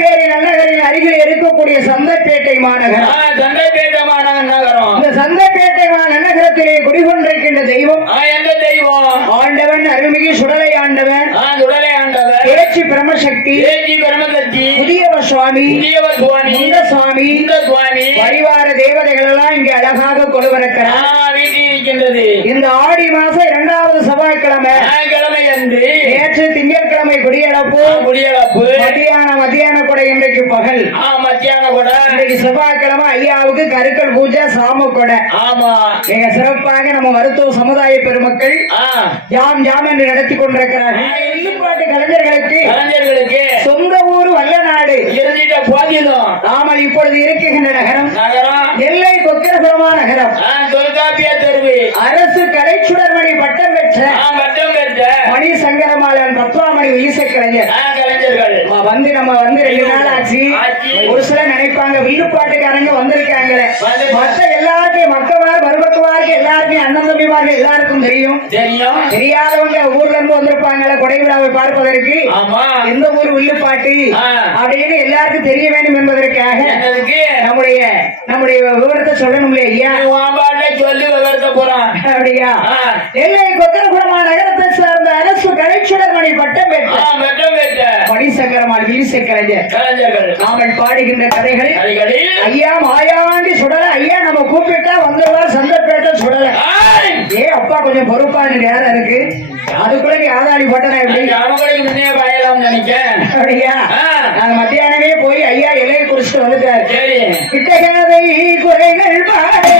சந்தப்பேரி நகரின் அருகில் இருக்கக்கூடிய சந்தப்பேட்டை மாநகரம். சந்தப்பேட்டை மாநகரம். இந்த சந்தப்பேட்டை மாநகரத்திலே குடிகொண்டிருக்கின்ற தெய்வம் எந்த தெய்வம்? ஆண்டவன் அருள்மிகு சுடலை ஆண்டவன். சுடலை ஆண்டவன். ஏச்சி பிரமசக்தி. ஏச்சி பிரமசக்தி. புதியவ சுவாமி. புதியவ சுவாமி. இந்த சுவாமி. இந்த சுவாமி. பரிவார தேவதைகள் எல்லாம் இங்கு அழகாக கொலுவரக்கிறார். வீட்டில் இருக்கின்றது. இந்த ஆடி மாசம் 2வது செவ்வாய்க்கிழமை அன்று நேற்று திங்கட்கிழமை குடியளப்பு. மத்தியான கொடை இன்றைக்கு பகல். மத்தியான கொடை. இன்றைக்கு செவ்வாய்க்கிழமை ஐயாவுக்கு கருக்கள் பூஜை சாம கொடை. ஆமா, மிக சிறப்பாக நம்ம மருத்துவ சமுதாய பெருமக்கள் ஜாம் என்று நடத்தி கொண்டிருக்கிறார்கள். வில்லுப்பாட்டு கலைஞர்களுக்கு சொந்த ஊர் வல்லநாடு இருந்திட்ட போதிலும் நாமல் இப்பொழுது இருக்குகின்ற நகரம் எல்லை கொக்கிரபுரமா நகரம். தொல்காப்பிய தெருவு. அரசு கலைச்சுடர்மணி பட்டம் பெற்ற மணி சங்கரமாலன் பத்மாமணி வில்லிசை கலைஞர் வந்து நம்ம வந்து 2 நாள் ஆச்சு. ஒரு சிலர் நினைப்பாங்க வில்லுப்பாட்டுக்காரங்க வந்திருக்காங்க. மற்ற எல்லாருக்கும் மக்கவார் மறுபக்கவாருக்கு எல்லாருக்கும் அண்ணன் தம்பிமார்கள் எல்லாருக்கும் தெரியும். தெரியாதவங்க ஊர்ல இருந்து வந்திருப்பாங்க கொடை விழாவை பார்ப்பதற்கு. எந்த ஊர் வில்லுப்பாட்டு அப்படின்னு எல்லாருக்கும் தெரிய வேண்டும் என்பதற்காக நம்முடைய விவரத்தை சொல்லணும் இல்லையா? சொல்லி விவரத்தை போறான். அப்படியா? எல்லை கொத்தரகுளமா நகரத்தை சார்ந்த அரசு கலைச்சுடர்மணி பட்டம் பெற்ற மணிசங்கரமால் வில்லிசை கலைஞர்கள் நாமல் பாடுகின்ற கதைகளில் ஐயா மாயாண்டி சுடல. ஐயா நம்ம கூப்பிட்டா வந்துருவார் சந்தப்பேட்டை சுடல. அப்பா கொஞ்சம் பொறுப்பான நேரம் இருக்கு. அதுக்குள்ள நீ ஆதாரி பட்டனா எப்படி பயலாம் நினைக்க? அப்படியா? நாங்க மத்தியானமே போய் ஐயா இலையை குறிச்சிட்டு வந்துட்டாரு. கிட்டகதை குறைகள் பாடே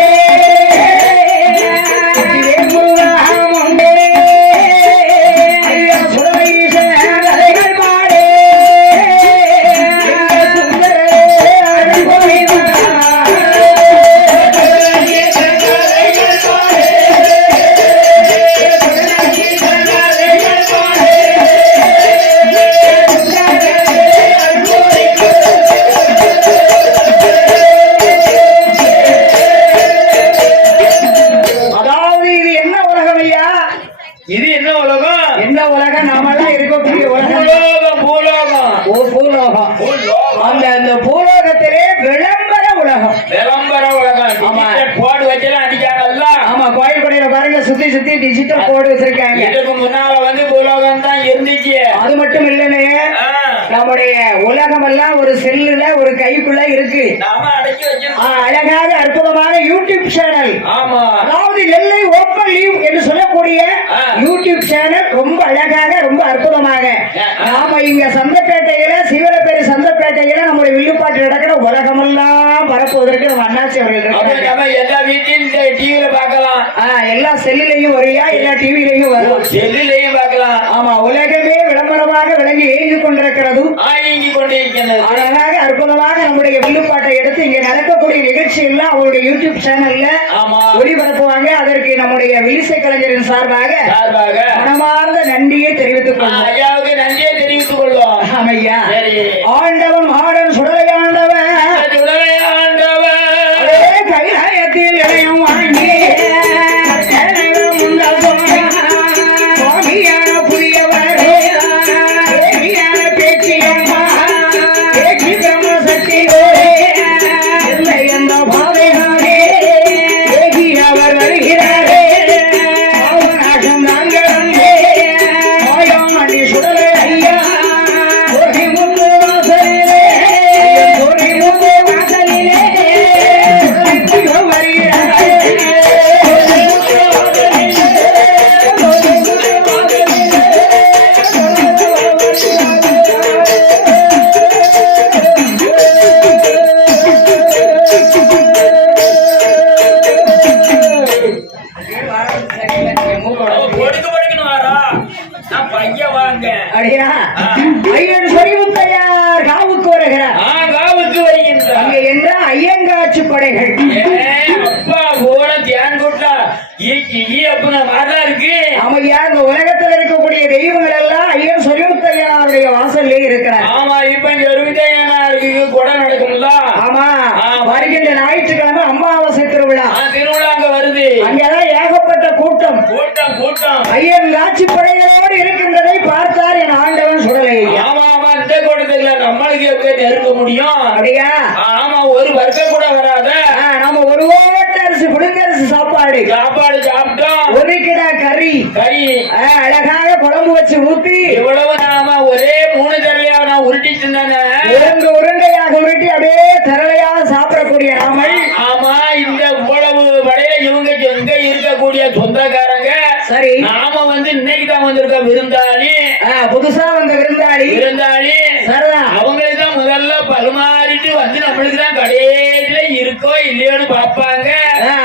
சுத்தி சுத்தி டிஜிட்டல் போர்டு வச்சிருக்காங்க. இதுக்கு முன்னால வந்து உலகம் தான் இருந்துச்சு. அது மட்டும் இல்லைன்னு நம்முடைய உலகம் எல்லாம் ஒரு செல்லுல ஒரு கைக்குள்ள இருக்கு. அழகாக அற்புதமான யூடியூப் சேனல். அதாவது எல்லை ஓப்பன் லீவ் என்று சொல்லக்கூடிய யூடியூப் சேனல் ரொம்ப அழகாக ரொம்ப அற்புதமாக நாம இங்க சந்தப்பேட்டையில சிவலப்பேரி சந்தப்பேட்டையில நம்முடைய வில்லுப்பாட்டு நடக்கிற உலகமெல்லாம் பரப்புவதற்கு நம்ம அண்ணாச்சி அவர்கள் எல்லா வீட்டிலும் டிவியில பார்க்கலாம். எல்லா செல்லிலையும் வரையா எல்லா டிவிலையும் வரும். செல்லிலையும் பார்க்கலாம். ஆமா, உலகமே விளம்பரமாக விளங்கி இயங்கி கொண்டிருக்கிறது. அழகாக அற்புதமாக நம்முடைய வில்லுப்பாட்டை எடுத்து இங்க நடக்கக்கூடிய நிகழ்ச்சி எல்லாம் அவருடைய யூடியூப் சேனல்ல ஒளிபரப்புவாங்க. அதற்கு நம்முடைய வில்லிசை கலைஞரின் சார்பாக மனமார்ந்த நன்றியை தெரிவித்துக் கொள்வோம். ஐயாவுக்கு நன்றியை தெரிவித்துக் கொள்வோம். ஐயா ஆண்டவன் மாடன் சுடலையாண்டவன் கைலாயத்தில் இணையும் வாங்கி ஐயன் சொரிமுத்தையார் காவுக்கு வருகிறார். ஐயங்காட்சி படைகள் ஆமையா இந்த உலகத்தில் இருக்கக்கூடிய தெய்வங்கள் எல்லாம் ஐயன் சொரிமுத்தையனாருடைய வாசல்லே இருக்கிறார். ஆமா, இப்ப சொரிமுத்தையனாருக்கு கொடை நடக்கும்ல. ஆமா, வருகின்ற ஞாயிற்றுக்கிழமை அமாவாசை திருவிழா அங்க வருது. அங்கெல்லாம் ஏகப்பட்ட கூட்டம். ஐயன் காட்சி படைகளோடு இருக்கின்றதை பார்த்தார் என் ஆண்டவன் சுடலை. ஆமா ஆமா, இந்த கூட்டத்தில் நம்மளுக்கு எப்படி நெருங்க முடியும்? அப்படியா? ஆமா, ஒரு வருஷம் கூட வராத. நாம ஒரு ஓட்ட அரிசி புடுங்கரிசி சாப்பாடு சாப்பிட்டோம். ஒரு கிடா கறி அழகாக குழம்பு வச்சு ஊத்தி இவ்வளவு நாம ஒரே 3 தரலையா நான் உருட்டிட்டு இருந்தானே. உருண்டையாக உருட்டி அப்படியே திரளையாக சாப்பிடக்கூடிய நாமல். ஆமா, இந்த இவ்வளவு வடையில இவங்க எங்க இருக்கக்கூடிய சொந்தக்காரங்க. சரி, நாம வந்து இன்னைக்கு தான் வந்திருக்க விருந்தாளி. புதுசா வந்த விருந்தாளி சரிதான். அவங்களுக்கு தான் முதல்ல பரிமாறிட்டு வந்து நம்மளுக்கு தான் கடையில இருக்கோ இல்லையோன்னு பாப்பாங்க.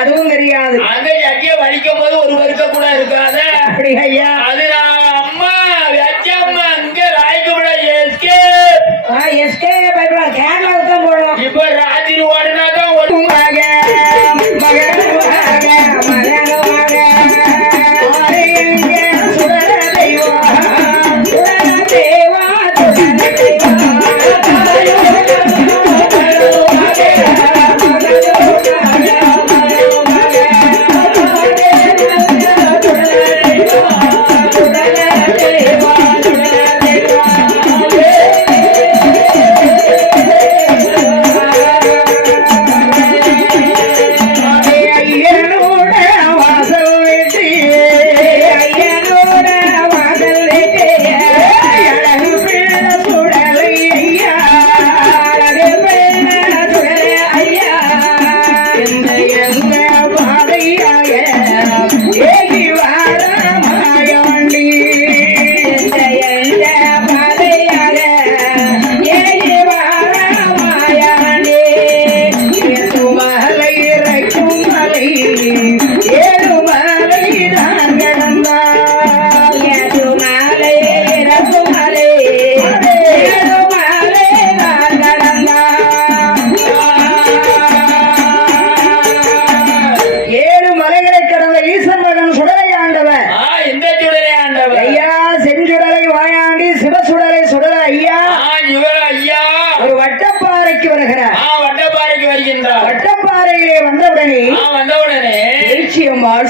அதுவும் தெரியாது. அங்க ஜக்கிய வலிக்கும் போது ஒரு வருஷம் கூட இருக்காத. அப்படி ஐயா, அது அம்மா வச்சம்மா இங்க ராய்க்குள்ள எஸ்கே கேரளாவுக்கு தான் போனோம். இப்ப ராத்திரி ஓடுனா தான்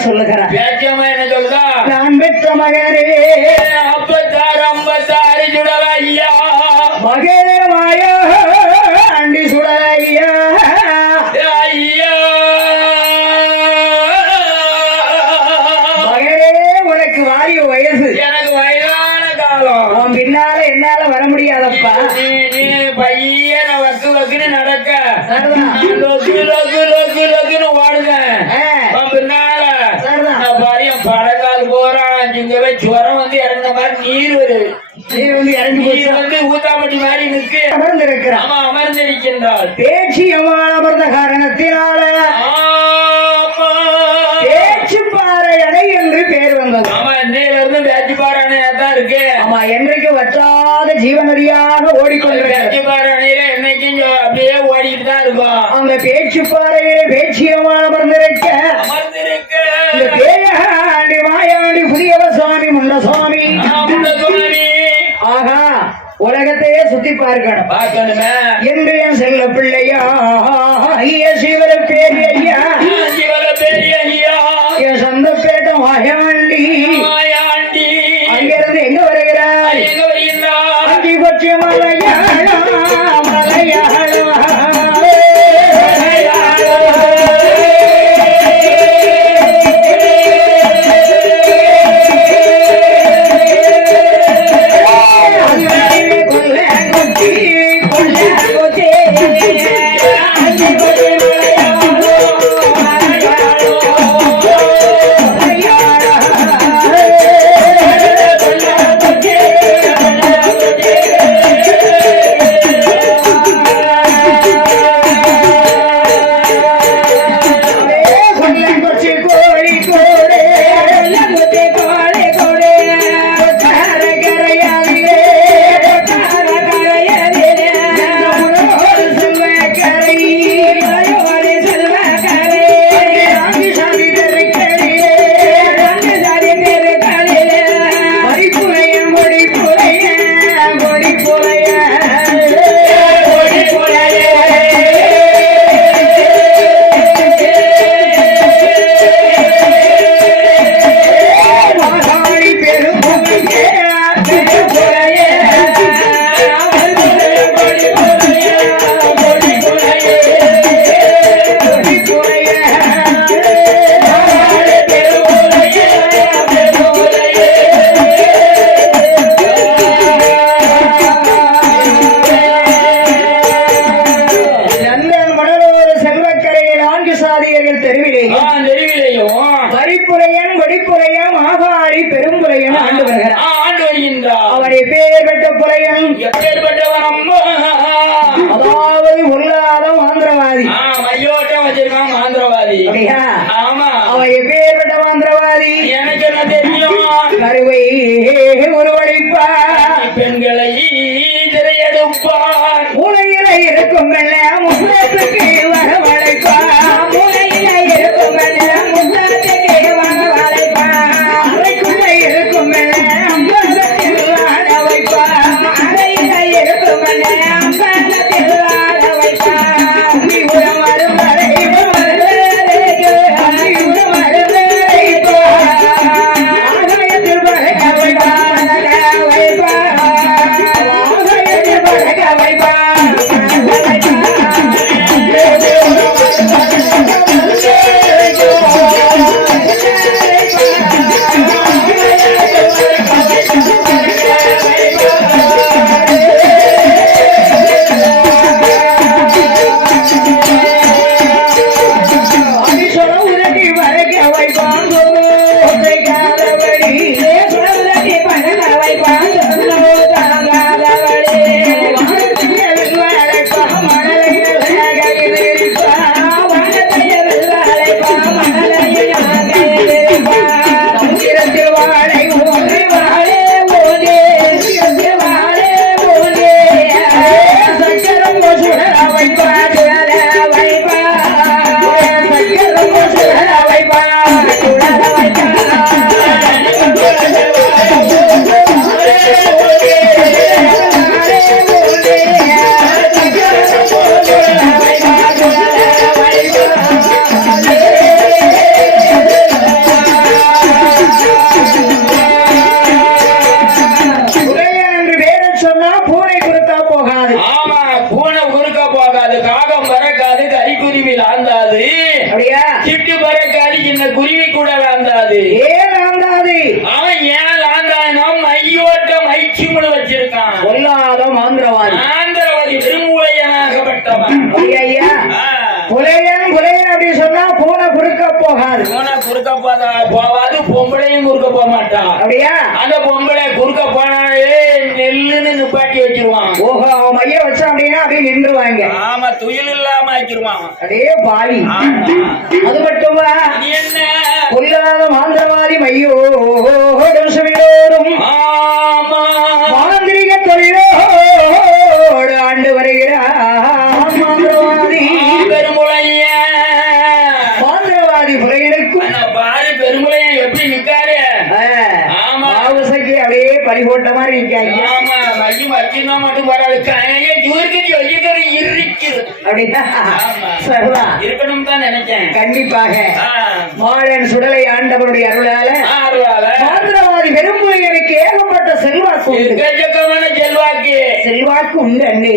சொல்லுகிறார். என்ன சொல்றா? நான் பெற்ற மகனே 56 சுடல ஐயா, மகனே மாயா அண்டி சுடல ஐயா. மகனே, உனக்கு வாரிய வயசு, எனக்கு வயதான காலம். உன் பின்னால என்னால வர முடியாதப்பா. பையன வக்குன்னு நடக்க லொக்குன்னு ஓடுவேன். பின்னால படக்கால் போறான். இங்கவே ஜுவரம் வந்து இறந்த மாதிரி நீர் வந்து ஊத்தாமட்டி மாதிரி நிற்கு அமர்ந்திருக்கிறான். அமர்ந்திருக்கின்றாள். பேச்சியமான அமர்ந்த காரணத்தினால பேச்சுப்பாறை அணை என்று பேர் வந்தது. ஆமா, இன்னையில இருந்து பேச்சுப்பாறை அணையா தான் இருக்கு. ஆமா, என்றைக்கு வற்றாத ஜீவநதியாக ஓடிக்கொண்டிருக்கிறது. பேச்சுப்பாறை அணையில என்னைக்கும் அப்படியே ஓடிட்டு தான் இருக்கும். அந்த பேச்சுப்பாறையிலே பேச்சியமான அமர்ந்திருக்க இந்த பேயாண்டி மாயாண்டி புதியவ சுவாமி முண்டசுவாமி ஆகா உலகத்தையே சுத்தி பார்க்கணுமே என்று என் செல்ல பிள்ளையா சிவர பேரு ஐயா, என் சொந்தப்பேட்டை மாயாண்டி. அங்கிருந்து எங்க வருகிறார்? அஞ்சி கொச்சி மலையாளம் அதாவது பொல்லாத மாந்திரவாதி. மையோட்டம் வச்சிருக்கான் மாந்திரவாதி. ஆமா, அவன் எப்பேற்பட்ட மாந்திரவாதி? எனக்கு என்ன தெரியும்? கருவை உருவழிப்பார், பெண்களை திரையெடுப்பார், மூலையில இருக்கும் முன்னத்துக்கு வரவழைப்பார், மூலையில இருக்கும் முன்னத்துக்கு வரவழைப்பார், அறைக்குள்ள இருக்கும் அம்பலத்தில் ஆட வைப்பார், அறையில இருக்கும் அம்பலத்தில் ஆட வைப்பார், அம்பி உரம் வரும் வரை அம்பி உரம் வரும் ஆகாயத்தில் பறக்க வைப்பார், வைப்பார் ஆகாயத்தில் பறக்க வைப்பார். போவாது, பொம்பளையும் குறுக்க போக மாட்டான். அப்படியா? அந்த பொம்பளை குறுக்க போனாலே நெல்லுன்னு நிப்பாட்டி வச்சிருவான். ஓஹோ, அவன் மைய வச்சான் அப்படின்னா அப்படியே நின்றுவாங்க. ஆமா, துயில் இல்லாம ஆக்கிருவான். அப்படியே பாவி. அது மட்டுமா என்ன பொல்லாத மாந்திரவாதி மையோடும் சுவிலோடும் மாந்திரிக தொழிலோடு ஆண்டு வருகிறார் மாந்திரவாதி. பெருமுளைய மாந்திரவாதி புலையனுக்கும் பாரு, பெருமுளைய எப்படி நிக்காரு? ஆமா, ஆவசைக்கு அப்படியே பறி போட்ட மாதிரி நிக்காங்க. ஆமா, மையம் வச்சிருந்தா மட்டும் வராது, கையை தூர்க்கி வச்சுக்கிறது இருக்குது. அப்படின்னா இருக்கணும் தான் நினைச்சேன். கண்டிப்பாக மாடன் சுடலை ஆண்டவருடைய அருளால மாந்திரவாதி பெரும்புலையனுக்கு ஏகப்பட்ட செல்வாக்கு செல்வாக்கு செல்வாக்கு உண்டு அண்ணே.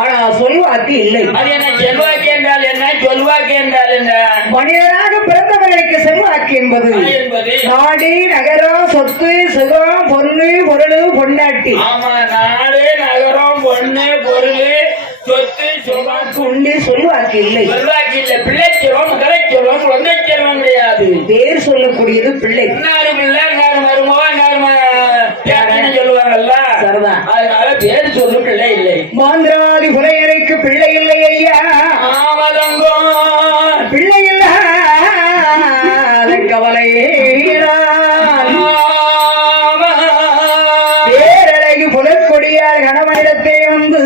ஆனா சொல்வாக்கு இல்லை. அது என்ன செல்வாக்கு என்றால் என்ன, சொல்வாக்கு என்றால் என்ன? மனிதனாக பிறந்தவர்களுக்கு செல்வாக்கு என்பது நாடு நகரம் சொத்து சுகம் பொருள் பொண்டாட்டி. ஆமா, நாடு நகரம் பொண்ணு பொருள் சொத்து சொல்வாக்கு உண்டு, சொல்வாக்கு இல்லை. சொல்வாக்கு இல்லை. பிள்ளை செல்வம், மகளை செல்வம், குழந்தை செல்வம் கிடையாது. பேர் சொல்லக்கூடியது பிள்ளை. நாலு பிள்ளை, நாலு மருமோ, நாலு சொல்லுவாங்கல்ல, அதனால பேர் சொல்லு பிள்ளை இல்லை. மாந்திரவாதி புலையனுக்கு பிள்ளை இல்லை ஐயா. ஆமதங்கோ பிள்ளை இல்ல கவலையே. பேரழகி புலக்கொடியார் கணவனிடத்தே வந்து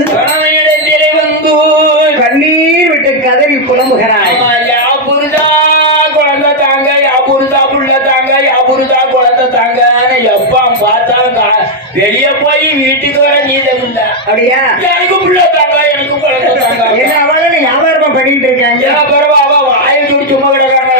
கண்ணீர் விட்டு கதறி புலம்புகிறாய். யாபுருதா குழந்தை தாங்க, யாபுருதா புள்ள தாங்க, யாபுருதா குழந்தை தாங்க. எப்பா பார்த்தாங்க வெளிய போய் வீட்டுக்கு வர நீதமில்ல. அப்படியா? எனக்கு புள்ள தாங்க, எனக்கு குழந்தை தாங்க. என்ன அவள வியாபாரமா பண்ணிட்டு இருக்காங்க. அவ வாயை தூடி சும்மா கிடக்காங்க.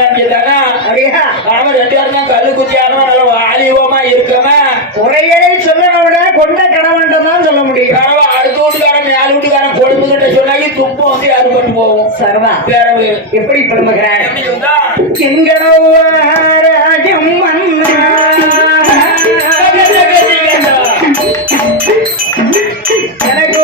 அப்படியா? அவன் 2 பேரும் தான் கல்லு குத்தியானவன், நல்ல வாலிபமா இருக்கவன். குறைகளை சொல்லணும்னா கொண்ட கணவன் தான் சொல்ல முடியும். அடுத்த வீட்டுக்காரன் மேல வீட்டுக்காரன் கொழும்பு கிட்ட சொன்னாங்க துப்பம் வந்து யாரு கொண்டு போவோம். சர்வா பேரவு எப்படி புலம்புகிறான்? சிங்கராஜம் எனக்கு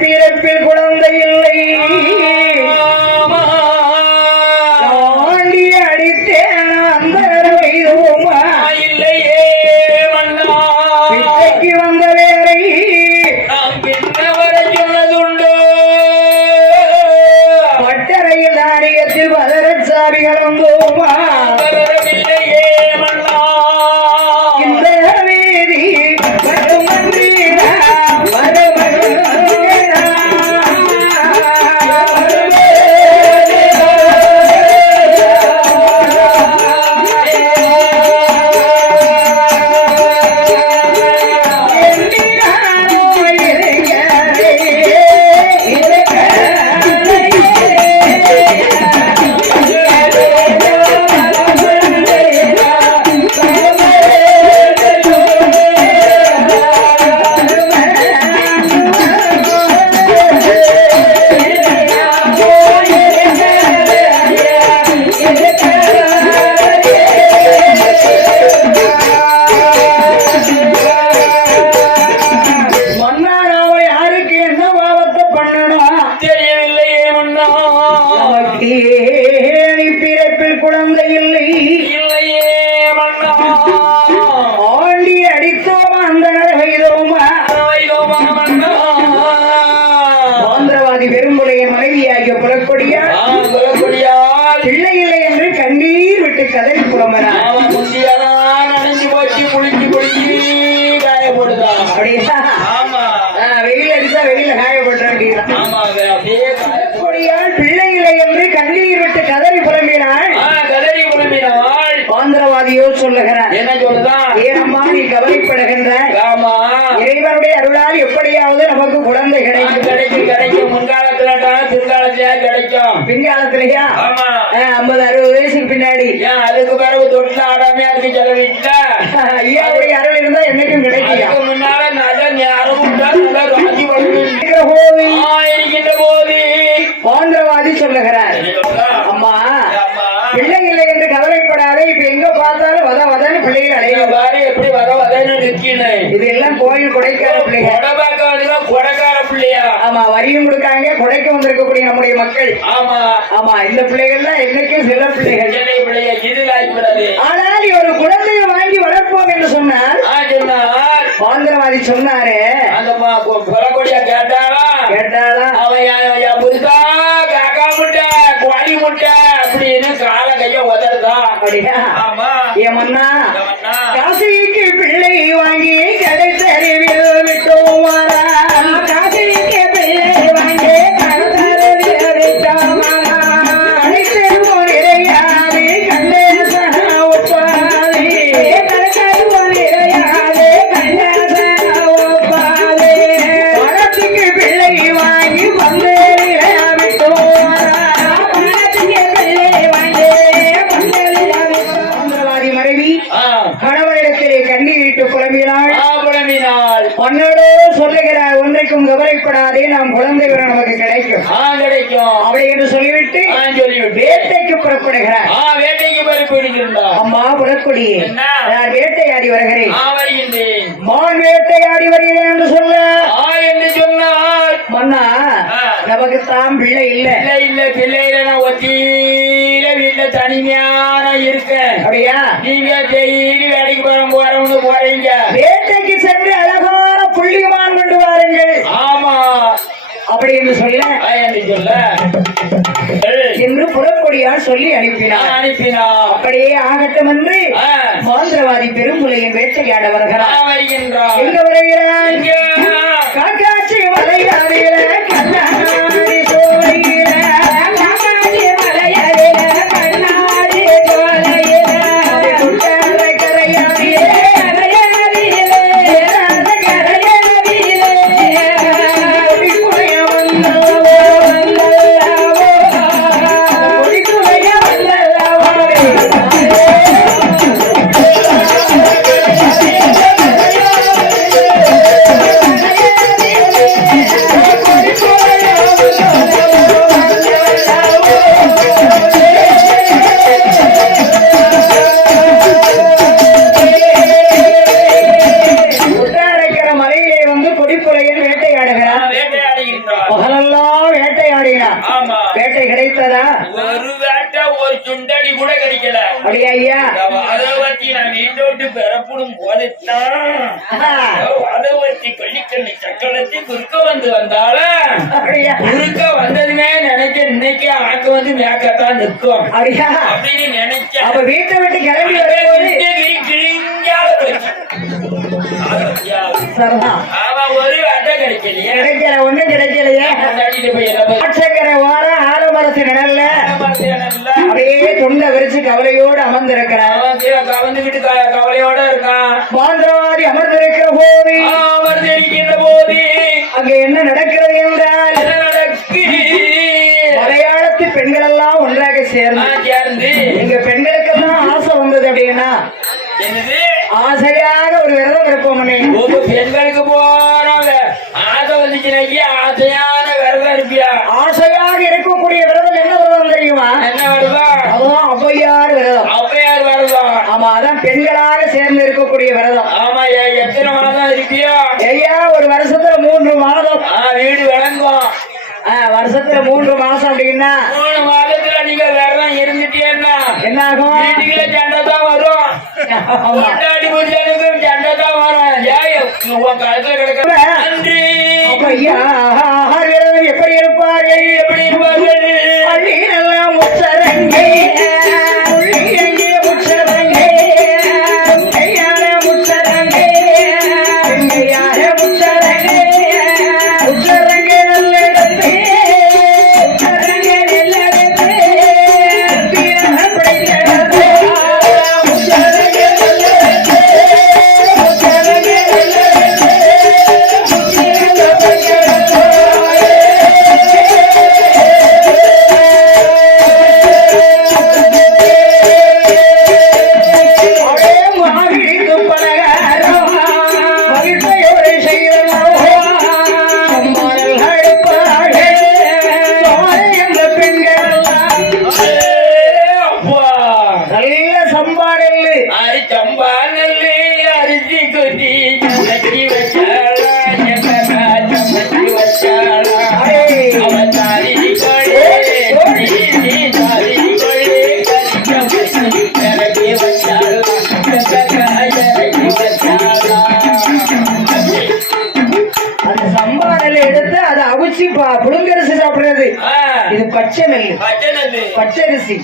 பிறப்பில் குழந்தை இல்லை தாண்டி அடித்தேன் அந்த வைதோமா இல்லையே மன்னா பிச்சைக்கு வந்த வேரை நாம் பின்ன வர சொன்னதுண்டோ பட்டறையில் தானியத்தில் பதரச்சாமி கலந்தோமா வரவில்லையே மன்னா இந்த வீதி வருமன்றீரா மன்னாராவை யாருக்கு என்ன பாவத்தை பண்ணணும் தெரியவில்லையே மன்னா ஏனி பிறப்பில் குழந்தை இல்லை இல்லையே மன்னா ஆண்டி அடித்தோமா அந்த வைதோமா வைதோமா மன்னா ஆந்திரவாதி பெரும்புலைய மனைவியாகிய புலக்கொடியார் சொல்லக்கூடியால் பிள்ளை இல்லை என்று கண்ணீர் விட்டு கதறி புலம்புறார் அவன் முந்தியெல்லாம் நனைஞ்சு போச்சு குளிச்சு குளிச்சு காயப்படுதான் அப்படியா ஆமா வெயில் அடிச்சா வெயில காயப்பட்டு ஆமா அப்படியே கொடியால் பிள்ளை இல்லை என்று கண்ணீர் விட்டு கதறி புலம்பினாள் கதறி குழம்பினாள் ஆந்திரவாதியோ சொல்லுகிறார் என்ன சொல்லுதான் ஏனம்மா நீ கவலைப்படுகின்றாய் ஆமா இறைவனுடைய அருளால் எப்படியாவது நமக்கு குழந்தை கிடைக்கும் கிடைக்கும் கிடைக்கும் முன்காலத்துலதான் பிற்காலத்திலே கிடைக்கும் பின்காலத்திலயா ஆமா 50-60 வயசுக்கு பின்னாடி ஏன் அதுக்கு பிறகு தொட்டில ஆடாமையா இருக்கு சில வீட்டுல ஐயாவுடைய அருள் இருந்தா என்னைக்கும் கிடைக்கும் அதுக்கு முன்னால நல்ல நேரம் உண்டா நல்ல ராஜி வளர்ந்து இருக்கின்ற போது ஆந்திரவாதி சொல்லுகிறார் அம்மா பிள்ளை இல்லை என்று கவலைப்படாத இப்ப எங்க பார்த்தாலும் வதன்னு பிள்ளைகள் அடையும் பாரு எப்படி வர வதன்னு நிக்கணும் இது எல்லாம் கோயில் கொடைக்கார பிள்ளைங்க கொடபாக்க வந்து கொடக்கார பிள்ளையா ஆமா வரியும் கொடுக்காங்க கொடைக்கு வந்திருக்கக்கூடிய நம்முடைய மக்கள் ஆமா ஆமா இந்த பிள்ளைகள்லாம் என்னைக்கும் சில பிள்ளைகள் சென்னை பிள்ளைய இது ஆகிவிடாது ஆனால் ஒரு குழந்தையை வாங்கி வளர்ப்போம் என்று சொன்னார் சொன்னார் ஆந்திரவாதி சொன்னாரு அந்த புறக்கொடியா கேட்டாளா கேட்டாளா அவன் புதுசா காக்கா முட்டை கோழி முட்டை அப்படின்னு கால கைய உதறதா அப்படியா ஆமா ஏமன்னா ஏமன்னா? காசிக்கு பிள்ளை வாங்கி கடை தெருவில் விட்டோமாரா காசிக்கு பிள்ளை வாங்கி கடை தெருவில் விட்டோமாரா கடை தெருவோர் இறையாது கண்ணேசன ஒப்பாதி கடை தெருவோர் இறையாது கண்ணேசன ஒப்பாதி பணத்துக்கு பிள்ளை வாங்கி வந்தேறில விட்டோமாரா பணத்துக்கு பிள்ளை வாங்கி வந்தேறில ஆந்திரவாதி மனைவி கணவரிடத்திலே கண்ணீரிட்டு புலம்பினாள் புலம்பினாள் மன்னோடு சொல்லுகிறார் ஒன்றைக்கும் கவலைப்படாதே நாம் குழந்தை வர நமக்கு கிடைக்கும் கிடைக்கும் அப்படி என்று சொல்லிவிட்டு சொல்லிவிட்டு வேட்டைக்கு புறப்படுகிறார் வேட்டைக்கு பறிப்பிடுகின்றார் அம்மா புறக்குடி என்ன? நான் வேட்டையாடி வருகிறேன் வருகின்றேன் மான் வேட்டையாடி வருகிறேன் என்று சொல்ல என்று சொன்னால் மன்னா நமக்கு தான் பிள்ளை இல்ல இல்ல இல்ல பிள்ளையில நான் ஒத்தியில வீட்டுல தனிமையான இருக்கேன் அப்படியா நீங்க டெய்லி வேலைக்கு போறவங்க போறீங்க வேட்டைக்கு சென்று அழகான புள்ளிமான் கொண்டு வாருங்கள் ஆமா அப்படி என்று சொல்ல என்று சொல்ல என்று புறக்கொடியால் சொல்லி அனுப்பினார் அனுப்பினா அப்படியே ஆகட்டும் என்று மாந்திரவாதி பெரும்புலையின் வேட்டையாட வருகிறார் வருகின்றார் எங்க வருகிறான் காக்காட்சி மலையாடில கண்ணாடி சோலையில காக்காட்சி மலையாடில கண்ணாடி சோலையில குட்டார கரையாடிலே கரையாடிலே கரையாடிலே குடிக்குடைய வந்தல்லவோ குடிக்குடைய வந்தல்லவோ வேட்டையாடுகிறார் வேட்டையாடுகின்றார். பகலெல்லாம் வேட்டையாடினார். ஆமா. வேட்டை கிடைத்ததா? ஒரு வேட்டை ஒரு சுண்டடி கூட கிடைக்கல. அப்படியா ஐயா? அதை பத்தி நான் வீட்டோட்டு பெறப்படும் போதுத்தான் அதை பத்தி கொல்லிக்கண்ணி சக்கரத்தை குறுக்க வந்தால அப்படியா? குறுக்க வந்ததுமே நினைக்க இன்னைக்கு ஆக்க வந்து மேக்கத்தான் நிற்கும் அப்படியா? அப்படின்னு நினைச்ச. அப்ப வீட்டை விட்டு கிளம்பி வரும்போது சரிதான். அவன் ஒரு வேட்டை கிடைக்கலையே. கிடைக்கல, ஒண்ணும் கிடைக்கலையே. ஆட்சக்கரை ஓரம் ஆலமரத்து நிழல்ல அப்படியே தொண்டை விரிச்சு கவலையோடு அமர்ந்திருக்கிறார். கவர்ந்துகிட்டு கவலையோட இருக்கான். மாந்திரவாதி அமர்ந்திருக்கிற போது அமர்ந்திருக்கின்ற போது அங்க என்ன நடக்கிறது என்றால் மலையாளத்து பெண்கள் எல்லாம் ஒன்றாக சேர்ந்து எங்க பெண்களுக்கு தான் ஆசை வந்தது அப்படின்னா என்னது ஆசையாக ஒரு விரதம் இருப்போம். பெண்களுக்கு போறாங்க ஆசை வந்துச்சுனாக்கி ஆசையான விரதம் இருப்பியா? ஆசையாக இருக்கக்கூடிய விரதம் என்ன விரதம் தெரியுமா? என்ன விரதம்? அதுதான் ஔவையார் விரதம். ஔவையார் விரதம். ஆமா, அதான் பெண்களாக சேர்ந்து இருக்கக்கூடிய விரதம். ஆமா. எத்தனை மாதம் இருப்பியா? ஐயா, ஒரு வருஷத்துல 3 மாதம். வீடு விளங்கும். வருஷத்துல 3 மாசம் அப்படின்னா 3 மாதத்துல நீங்க விரதம் இருந்துட்டீங்கன்னா என்ன ஆகும்? வீட்டுக்குள்ள சண்டை தான் வரும். கொண்டாடி புரிஞ்சதுக்கும் சண்டை தான் வரும். உன் காலத்துல கிடக்க நன்றி. ஐயா, விரதம் எப்படி இருப்பார்கள்? எப்படி இருப்பார்கள்? அள்ளி நல்லா முச்சரங்கே உள்ளி முச்சரங்கே கையால முச்சரங்கே கையால முச்சரங்கே முச்சரங்கே நல்ல இடத்தே முச்சரங்கே நல்ல இடத்தே படிக்கிறதே முச்சரங்கே நல்ல இடத்தே முச்சரங்கே நல்ல இடத்தே முச்சரங்கே படிக்கிறதே. அரிசி கொட்டி சமைச்சி வச்சாளா சமைச்சி வச்சாளா அவன் தாரி கொழே தாரி கொழே இறக்கி வச்சாளா இறக்கி வச்சாளா. அந்த சம்பாடலை எடுத்து அதை அவிச்சு புழுங்கரிசி சாப்பிடுறது. இது பச்சை நெல், பச்சரிசி.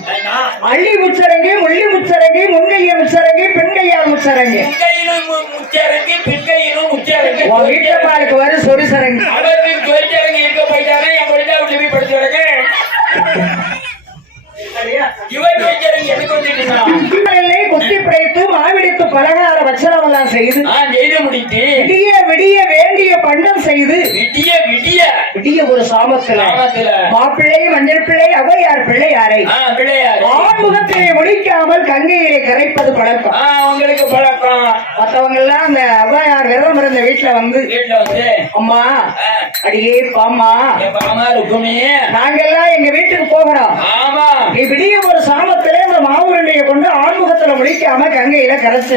அள்ளி முச்சரங்கி முள்ளி முச்சரங்கி முன்கைய முச்சரங்கி பெண்கையால் முச்சரங்கி வீட்டுல பாலுக்கு வரும் சொறி சரங்கி. இருக்க போயிட்டாங்க. என் பொழுதா விட்டு போய் படுத்து கிடக்கு. குத்தி பிழைத்து மாவிடித்து பலகார வச்சனம் எல்லாம் செய்து முடித்து விடிய விடிய வேண்டிய பண்டம் செய்து விடிய விடிய விடிய ஒரு சாமத்துல மாப்பிள்ளை மஞ்சள் பிள்ளை ஔவையார் பிள்ளையாரை ஆண்முகத்திலே முடிக்காமல் கங்கையிலே கரைப்பது பழக்கம். உங்களுக்கு பழக்கம். மற்றவங்க எல்லாம் அந்த ஔவையார் விரதம் இருந்த வீட்டுல வந்து அம்மா அடியே பாமா நாங்கெல்லாம் எங்க வீட்டுக்கு போகிறோம். ஆமா. நீ விடிய ஒரு சாமத்திலே அந்த மாவுருண்டையை கொண்டு ஆண்முகத்துல முடிக்காம கங்கையில கரைச்சு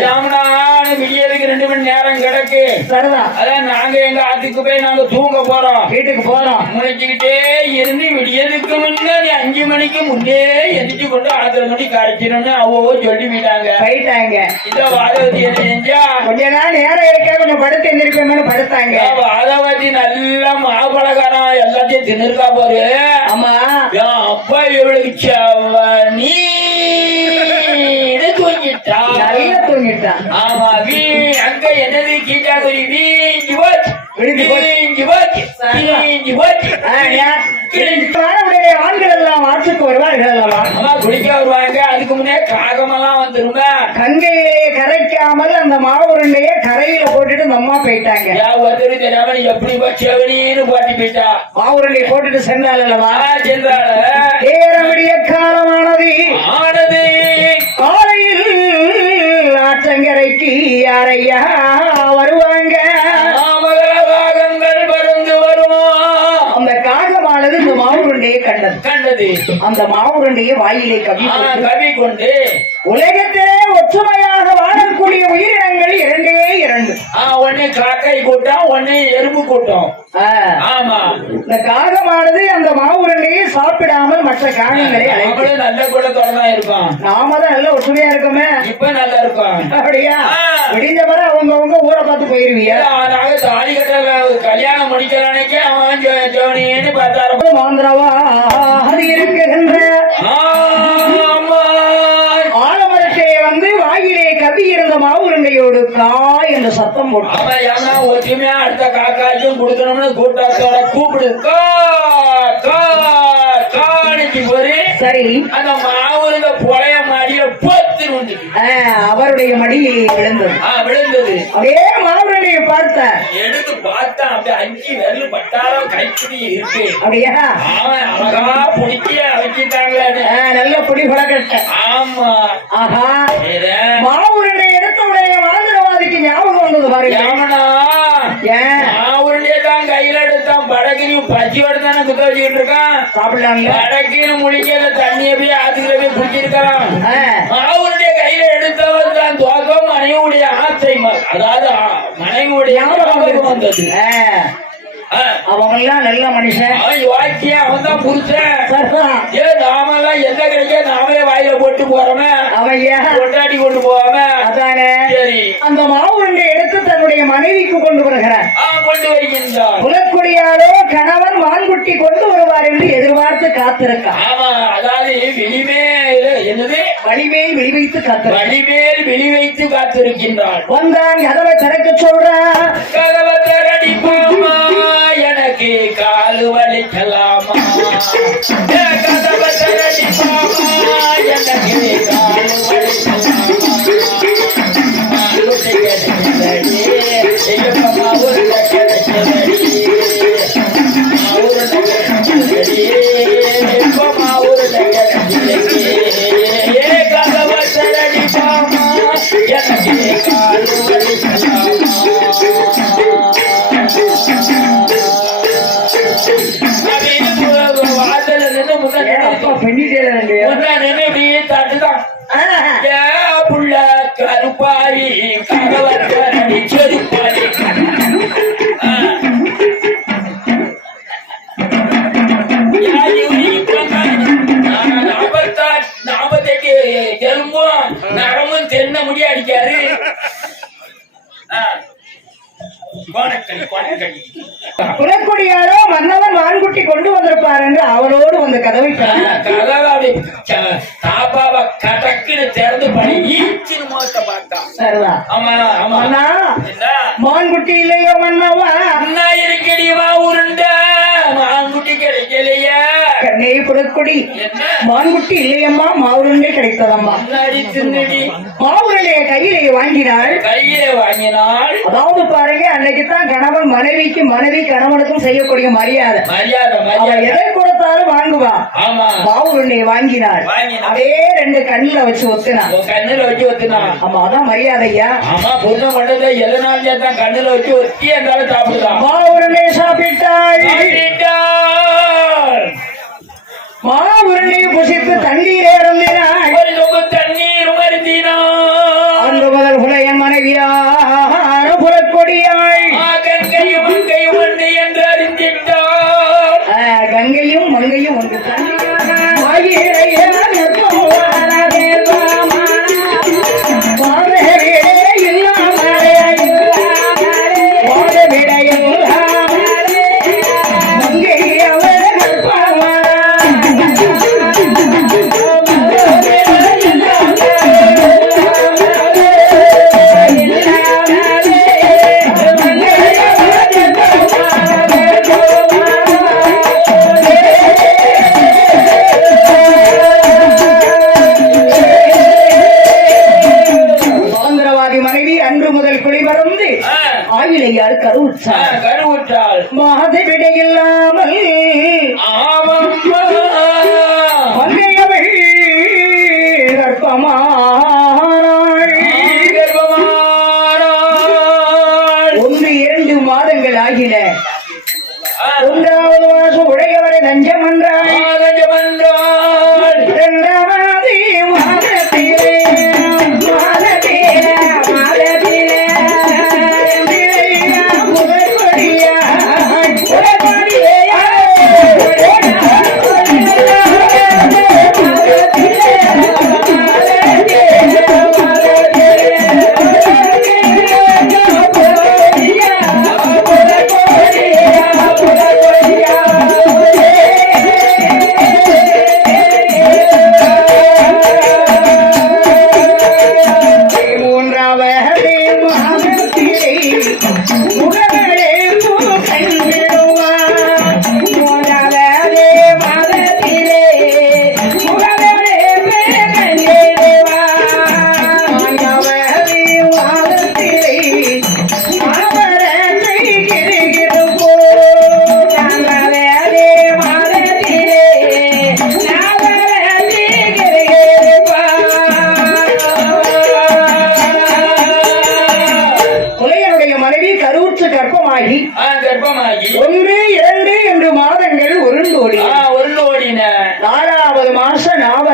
விடியதுக்கு 2 மணி நேரம் கிடக்கு. சரிதான். அதான் நாங்க எங்க ஆத்துக்கு போய் நாங்க தூங்க போறோம். வீட்டுக்கு போறோம். முளைச்சுக்கிட்டே இருந்து விடியதுக்கு முன்னாடி 5 மணிக்கு முன்னே எதிர்த்து கொண்டு ஆத்திர மணி கரைச்சிடணும்னு அவ்வளோ சொல்லி போயிட்டாங்க. இந்த வாதவதி என்ன செஞ்சா கொஞ்ச நாள் நேரம் இருக்க கொஞ்சம் படுத்து எந்திரிப்பேன்னு படுத்தாங்க. வாதவதி நல்லா மாப்பழகாரம் எல்லாத்தையும் தின்னுருக்கா போரு. ஆமா. அப்பா இவளுக்கு நீ தூங்கிட்டா. நல்லா தூங்கிட்டா. ஆமா. அங்க என்னது கீட்டாக்குடி வீங்கி போச்சு. ஆண்கள் எல்லாம் ஆற்றுக்கு வருவார்கள். குடிக்க வருவாங்க. அதுக்கு முன்னே காகமெல்லாம் வந்துருமா. கங்கையிலே கரைக்காமல் அந்த மாவுருண்டைய கரையில போட்டுட்டு அந்த அம்மா போயிட்டாங்க. ஒருத்தரு தெரியாம எப்படி செவனின்னு பாட்டி போயிட்டா. மாவுருண்டையை போட்டுட்டு சென்றாள் அல்லவா? சென்றாள். ஏறவிடிய காலமானது காலையில் ஆற்றங்கரைக்கு யாரையா வருவாங்க. கண்டது. அந்த மாவுருண்டையை வாயிலே கவி கொண்டு உலகத்திலே ஒற்றுமையாக வாழக்கூடிய இருக்கக்கூடிய உயிரினங்கள் இரண்டே இரண்டு. ஒண்ணு காக்கை கூட்டம், ஒண்ணு எறும்பு கூட்டம். ஆமா, இந்த காகமானது அந்த மாவுரண்டையை சாப்பிடாமல் மற்ற காகங்களை அழைக்கும். நல்ல குணத்தோட தான் இருக்கும். நாம தான் நல்ல ஒற்றுமையா இருக்கோமே. இப்ப நல்லா இருக்கும். அப்படியா? விடிஞ்ச பிறகு அவங்க ஊரை பார்த்து போயிருவியா? நாங்க தாலி கட்ட கல்யாணம் முடிக்கிற அன்னைக்கு அவன் ஜோனின்னு பார்த்தாரு. மாந்திரவா அது இருக்குகின்ற ஆலமரத்தை வந்து வாயிலே கவி இருந்த மாவுரண்டையோடு காய் என்ற சத்தம் போட்டு ஒற்றுமையா அடுத்த காக்காச்சும் கொடுக்கணும்னு கூட்டத்தோட கூப்பிடு. சரி, அந்த மாவுருங்க புலைய மாடிய போத்து அவருடைய மடியில் விழுந்தது. விழுந்தது. அதே மாவுரண்டையை பார்த்த எடுத்து பார்த்தா அப்படியே அஞ்சு வெள்ளு பட்டாரம் கைப்பிடி இருக்கு. அப்படியா? அவன் அழகா பிடிக்க வச்சுட்டாங்களே. நல்ல பொடி பழக்கட்ட. ஆமா. ஆஹா, மாவுரண்டை எடுத்த உடைய மாந்திரவாதிக்கு ஞாபகம் வந்தது பாருங்க. மாவுரண்டியே தான் கையில எடுத்தான். படகிரி பச்சியோட தானே குத்த வச்சுக்கிட்டு இருக்கான். சாப்பிடலாங்க. படகின்னு முடிக்க தண்ணியை போய் ஆத்துக்குள்ள போய் குடிச்சிருக்கான். மாவுரண்டிய கையில எடுத்தவன் தான் துவக்கம் மனைவியுடைய ஆசை, அதாவது மனைவியுடைய ஞாபகம் வந்தது. அவங்க எல்லாம் நல்ல மனுஷன். அவன் வாக்கிய அவன் தான் புரிச்சேன். ஏன் நாமெல்லாம் எந்த கிடைக்க நாமே வாயில போட்டு போறோமே, அவன் கொண்டாடி கொண்டு போவாம. அதானே. சரி, அந்த மாவுரண்டை எடுத்து தன்னுடைய மனைவிக்கு கொண்டு வருகிறார். கொண்டு வருகின்றார். குலக்குடியாரோ கணவன் மான்குட்டி கொண்டு வருவார் என்று எதிர்பார்த்து காத்திருக்கார். ஆமா, அதாவது வெளிமேல் என்னது வழிமேல் வெளி வைத்து காத்து வழிமேல் வெளி வைத்து காத்திருக்கின்றார். வந்தான் கதவை திறக்க சொல்றான். கதவை திறடிப்பாமா, எனக்கு காலு வலிக்கலாமா. கதவை திறடிப்பாமா, எனக்கு காலு வலிக்கலாமா. புள்ள கருப்பாரி ககவரி செருப்பாரி நாற்பத்தெட்டு எலும்பும் நரமும் தென்ன முடிய அடிக்காரு. குலக்குடியாரோ மன்னவன் வான்குட்டி கொண்டு வந்திருப்பார் என்று அவரோடு வந்து கதவை தாப்பாவை கடக்குன்னு திறந்து பண்ணி ஈச்சின்னு மோச பார்த்தான். சரிதான். ஆமா ஆமா. மான்குட்டி இல்லையோ மன்னவா? அண்ணா இருக்கிறீவா உருண்ட மான்குட்டி கிடைக்கலையா? கண்ணே குலக்குடி, மான்குட்டி இல்லையம்மா, மாவுருண்டை கிடைத்ததம்மா. மாவுருண்டைய கையிலே வாங்கினாள். கையிலே வாங்கினாள். அதாவது பாருங்க, அன்னைக்கு தான் கணவன் மனைவிக்கு, மனைவி கணவனுக்கும் செய்யக்கூடிய மரியாதை. அவன் எதை கொடுத்தாலும் வாங்குவா. மாவுருண்டையை வாங்கினாள். அதே ரெண்டு கண்ணுல வச்சு ஒத்துனான். கண்ணுல வச்சு ஒத்துனான். ஆமா, அதான் மரியாதையா. ஆமா, பொண்ணு மண்டல எதனால தான் கண்ணுல வச்சு ஒத்தி என்றாலும் சாப்பிடலாம். மாவுருண்டை சாப்பிட்டாள். மாவுருண்டையை புசித்து தண்ணீரை அருந்தினாள். தண்ணீர் மருந்தினாள். அன்று முதல் புலையன் மனைவியார் புலக்கொடியாள். கங்கையும் மங்கையும் ஒன்று என்று அறிந்திட்டார். கங்கையும் மங்கையும் ஒன்று கருவுற்றாள். மாத விடையில்லாமல் மங்கையவள் கர்ப்பமானாள். 1-2 மாதங்கள் ஆகின. 1வது மாதம் உடையவரை நஞ்சம் என்றாள். 2வது மாதத்திலே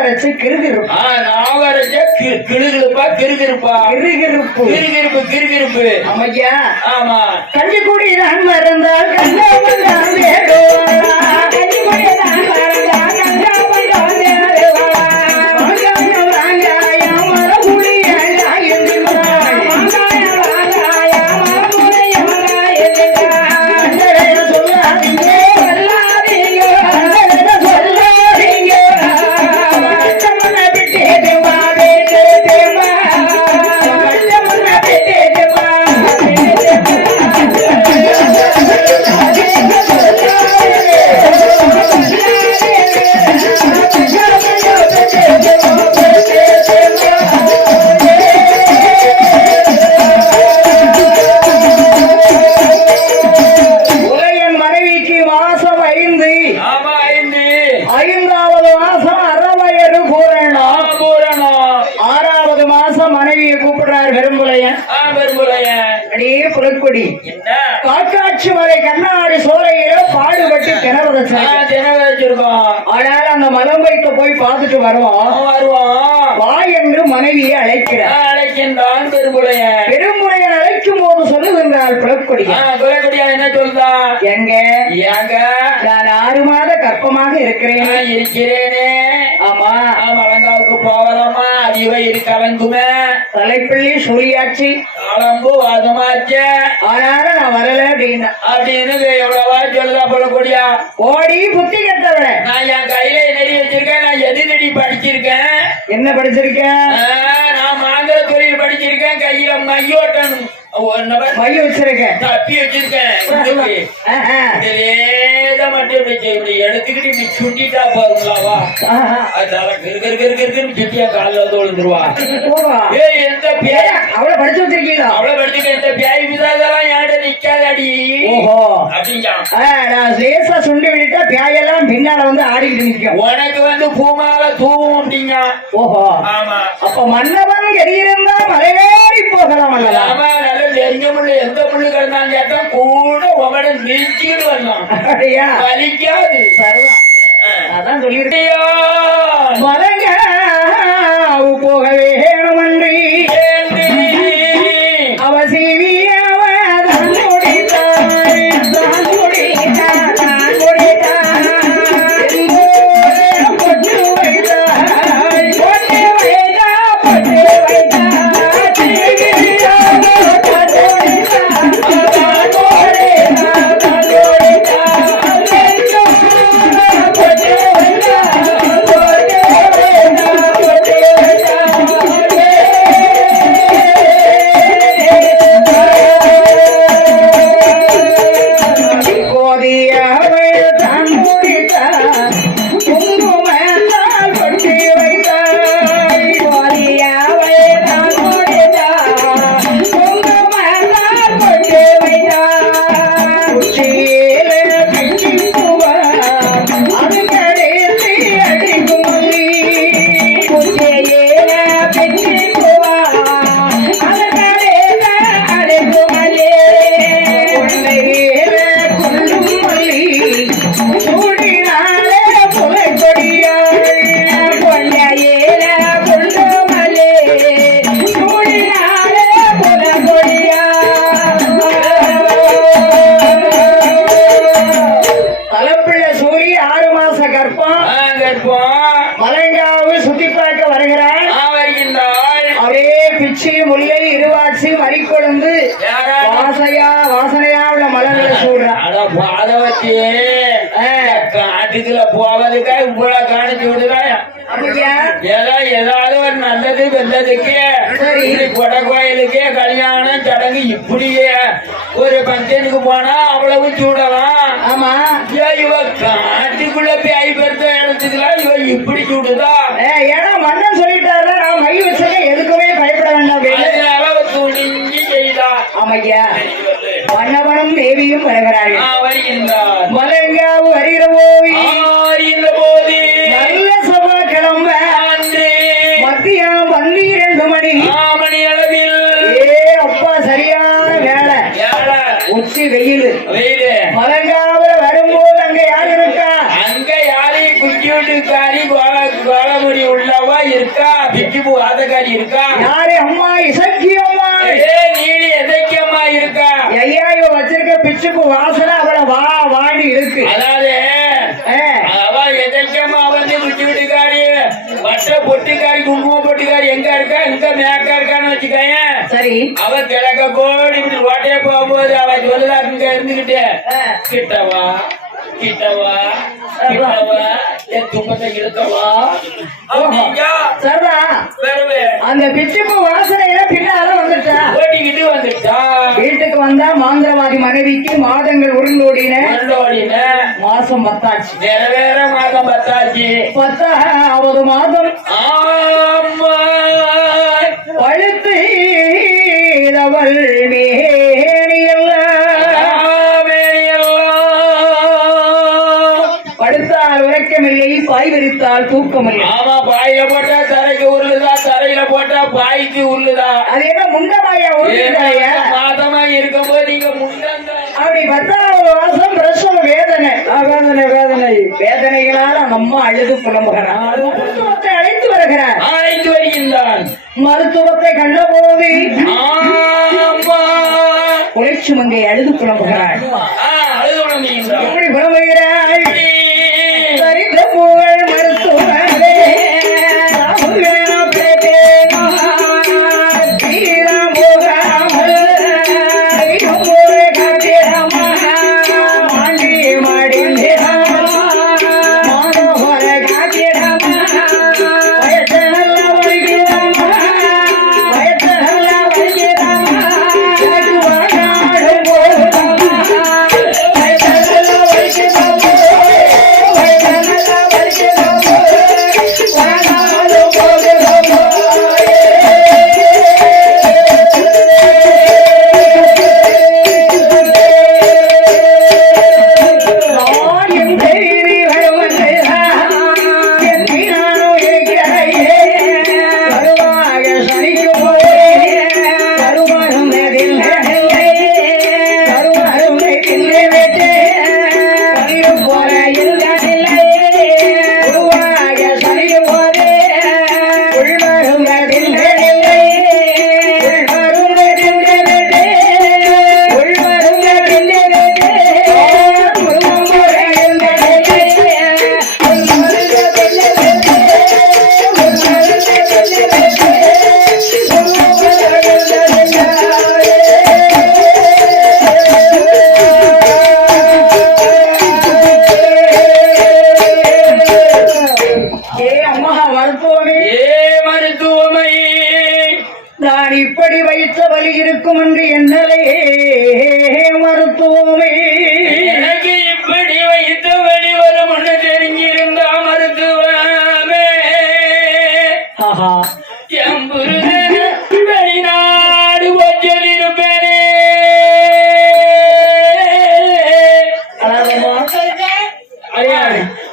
நாவரச்சு கிருகிருப்பு. நாவரச்ச கிருகிருப்பா கிருகிருப்பா கிருகிருப்பு கிருகிருப்பு கிருகிருப்பு. ஆமையா. ஆமா. கஞ்சிக்குடி நான் மறந்தால் கண்டாமல் வேடுவாளா. கஞ்சிக்குடி நான் மறந்தால் கண்டாமல் வேடுவாளா. மாங்காயம் வாங்காயம் மரபுளியா என்றாள். மாங்காயம் வாங்காயம் மரபுளியா என்றாள். அந்தரைய சொல்லாதீங்க சொல்லாதீங்க அந்தரைய சொல்லாதீங்க. கட்டமன விட்டேதுமா வேதேதுமா. கட்டமன விட்டேதுமா உலகின் மனைவிக்கு மாசம் 5. ஆமா. 5. 5வது மாசம் அறவயது பூரணம். பூரணம். 6வது மாசம் மனைவியை கூப்பிடுறார் பெரும்புலையன். பெரும்புலையன். அப்படியே புலக்குடி என்ன காக்காட்சி மலை கண்ணாடி சோலையில பாடுபட்டு கிணறு வச்சிருக்கோம். ஆனால் அந்த மலம் வைக்க போய் பார்த்துட்டு வருவோம். வா என்று மனைவியை அழைக்கிறார். அழைக்கின்றான் பெரும்புலையன். பெரும்புலையன் அழைக்கும் போது சொல்லுகின்றார் புலக்குடி. என்ன சொல்றா? எங்க எங்க நான் 6 மாத கர்ப்பமாக இருக்கிறேன். இருக்கிறேனே. ஆமா. மலங்காவுக்கு போவதாமா அதிவை இரு கலங்குமே. தலைப்பிள்ளி சொல்லியாச்சு. காலம்பு வாதமாச்ச. ஆனாலும் நான் வரல அப்படின்னு எவ்வளவா சொல்லுதா புலக்குடியா. ஓடி புத்தி கட்டவள. நான் என் கையில நெடி வச்சிருக்கேன். நான் எது நெடி படிச்சிருக்கேன். என்ன படிச்சிருக்கேன்? நான் மாந்திர தொழில் படிச்சிருக்கேன். கையில மையோட்டணும் மைய வச்சிருக்கேன். தப்பி வச்சிருக்கேன். மட்டும் இப்படி எடுத்துக்கிட்டு இப்படி சுட்டிட்டா போறோம்லாவா. அதனால சுட்டியா காலில் வந்து விழுந்துருவா. எந்த பேய் அவளை படிச்சு வச்சிருக்கீங்களா? அவளை படிச்சுக்க எந்த பேய் விதாதெல்லாம் யார்ட நிக்காதடி. ஓஹோ அப்படிங்க. நான் லேசா சுண்டி விட்டா பேயெல்லாம் பின்னால வந்து ஆடிக்கிட்டு நிற்கும். உனக்கு வந்து பூமால தூவும் அப்படிங்க. ஓஹோ. ஆமா. அப்ப மன்னவன் எதிரிருந்தா மலையேறி போகலாம் அல்லவா? நல்ல நெருங்க முள்ளு எந்த முள்ளு கிடந்தாலும் கேட்டா கூட உமட நிறுத்திட்டு வரலாம். அப்படியா? வலிக்காது. அதான் சொல்லிருக்கேன். மலைங்க போக வேணுமன்றி அவ சீவியவ தான் முடித்தாய் தான் முடித்தாய் தான் முடித்தாய் பொட்டு வைத்தாய் பொட்டு வைத்தா பொட்டு வைத்தா பிச்சி முல்லை இருவாட்சி மறிக்கொழுந்து வாசனையா உள்ள மலர்களை சூடுறான். காட்டுக்குள்ள போவதுக்கா இவ்வளவு காணிச்சு விடுறாயா? ஏதாவது ஒரு நல்லது வெள்ளதுக்கு கொடை கோயிலுக்கே கல்யாணம் சடங்கு இப்படியே ஒரு பங்கனுக்கு போனா அவ்வளவு சூடலாம். ஆமா, இவ காட்டுக்குள்ள பேய் பெருத்த இடத்துக்குலாம் இவ இப்படி சூடுதா? ஏன்னா மன்னன் சொல்லிட்டாரு நான் மை வச்சத எதுக்குமே பயப்பட வேண்டாம், துணிஞ்சு செய்தா. ஆமையா, மன்னவனும் தேவியும் வருகிறார்கள். மலங்காவு வருகிற போது நல்ல செவ்வாய்க்கிழமை மத்தியம் 12 மணி அளவில். அப்பா சரியான வேலை, உச்சி வெயில். மலங்காவுல வரும் வேலைக்காரி இருக்கா? யாரு அம்மா? இசக்கி அம்மா. நீலி எதைக்கு அம்மா இருக்கா? ஐயா இவ வச்சிருக்க பிச்சுக்கு வாசனை அவளை வா வாடி இருக்கு. அதாவது அவ எதைக்கம்மா வந்து விட்டு விட்டுக்காரி வட்ட பொட்டிக்காரி குங்கும பொட்டிக்காரி எங்க இருக்கா? இங்க மேக்கா இருக்கான்னு வச்சுக்கோங்க. சரி, அவ கிழக்க கோடி இப்படி ஓட்டையே போகும்போது அவ சொல்லுதா இங்க இருந்துகிட்டு கிட்டவா கிட்டவா கிட்டவா என் துன்பத்தை இழுக்கவா சரதா. அந்த பிச்சுக்கு வாசனையில பின்னால வந்துட்டா, ஓட்டிக்கிட்டு வந்துட்டா. வீட்டுக்கு வந்தா மாந்திரவாதி மனைவிக்கு மாதங்கள் உருண்டோடின மாசம் பத்தாச்சு. வேற மாதம் பத்தாச்சு. 10வது மாதம் பழுத்து அவள் படுத்தால் உறக்கமில்லை, பாய் விரித்தால் தூக்கமில்லை. ஆமா, பாயில போட்டா தரைக்கு உருளுதா, தரையில போட்டா பாய்க்கு உருளுதா. அது என்ன முண்டமாயா உருளையா? மாதமா இருக்கும் போது நீங்க முண்டங்க. அப்படி 10வது மாசம் பிரசவ வேதனை வேதனை வேதனை வேதனைகளால் அந்த அம்மா அழுது புலம்புகிறான். மருத்துவத்தை அழைத்து வருகிறார். அழைத்து வருகின்றான். மருத்துவத்தை கண்டபோது குறைச்சு மங்கை அழுது புலம்புகிறாள். அழுது புலம்புகின்றான். எப்படி புலம்புகிறாள்? சரித்த புகழ் மருத்துவரே நான் இப்படி வைத்த வழி இருக்கும் என்று என்னலே மருத்துவமே. எனக்கு இப்படி வைத்த வழி வரும் என்று தெரிஞ்சிருந்தா மருத்துவமே. என் புருஷன் வெளிநாடு போச்சல் இருப்பேனே.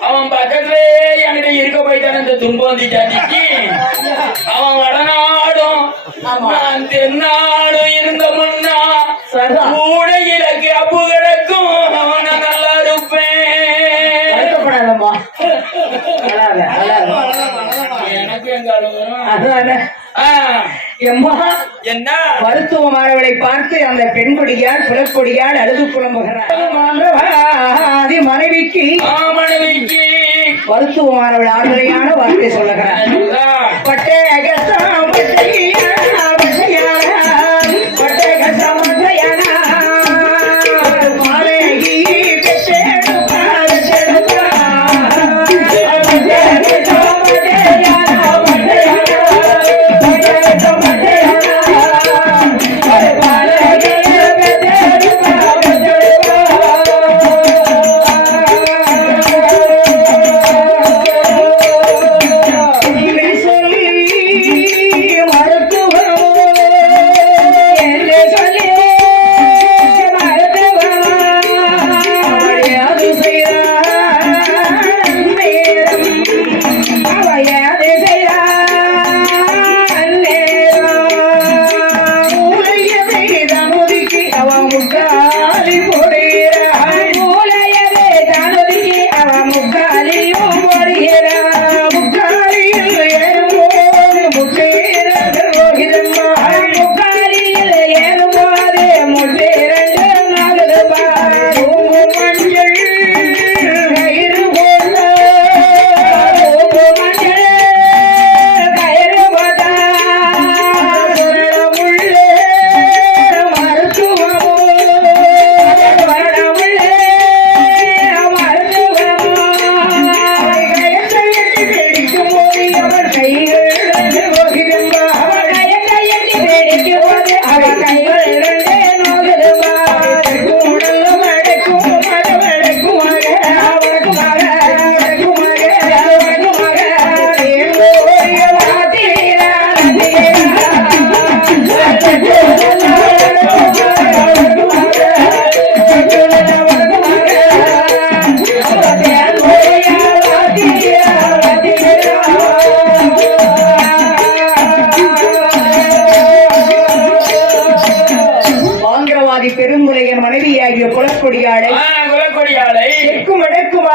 அவன் பக்கத்திலே என்கிட்ட இருக்க போயிட்டான். இந்த துன்பந்தி ஜாதிக்கு அவன் வடநாடும் நான் தென்னாடும் இருந்த முன்னா கூட இலக்கு அப்பு கிடக்கும். அவனை நல்லா இருப்பேன். எனக்கு எங்க என்ன மருத்துவமானவளை பார்த்து அந்த பெண்கொடியால் புலக்கொடியால் அழுது புலம்புகிறார். மனைவிக்கு மருத்துவமானவள் ஆறுதலையான வார்த்தை சொல்லுகிறார். பட்டே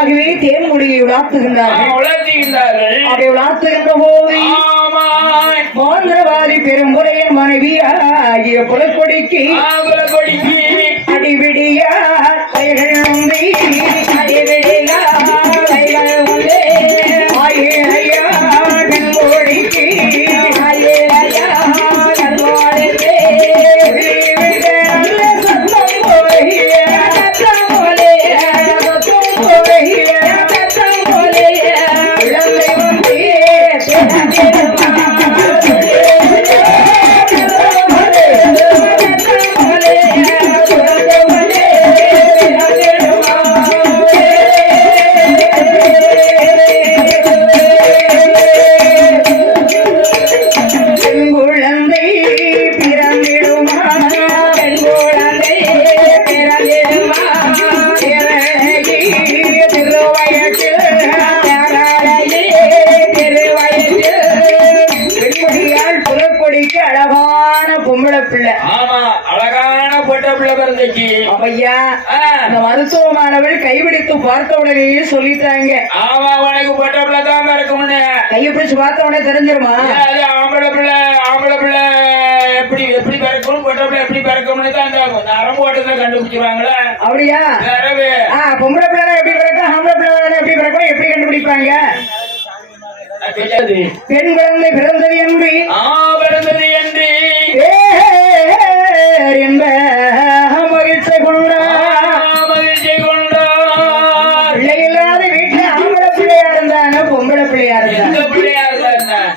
தானாகவே தேன்மொழியை உலாத்துகின்றார்கள். அப்படி உலாத்துகின்ற போது மோந்திரவாதி பெரும்புரையின் மனைவியாகிய புலக்கொடிக்கு அடிவிடியா கைகள் உந்தி அடிவிடியா கைகள் உந்தி ஆயிரையா கண்மொழிக்கு ஆயிரையா கண்மொழிக்கு மருத்துவமானவள் கைபிடித்து பார்த்த உடனேயே சொல்லிட்டாங்க. ஆமா, உனக்கு பொட்ட பிள்ளை தான் இருக்கும்னு. கையை பிடிச்சு பார்த்த உடனே தெரிஞ்சிருமா? ஆம்பளை பிள்ளை எப்படி எப்படி பிறக்கணும், பொட்ட பிள்ளை எப்படி பிறக்கும்னு தான் அந்த நரம்பு ஓட்டத்தை கண்டுபிடிச்சிருவாங்களா? அப்படியா? பொம்பளை பிள்ளை எப்படி பிறக்கும், ஆம்பளை பிள்ளை எப்படி பிறக்கணும், எப்படி கண்டுபிடிப்பாங்க? பெண் குழந்தை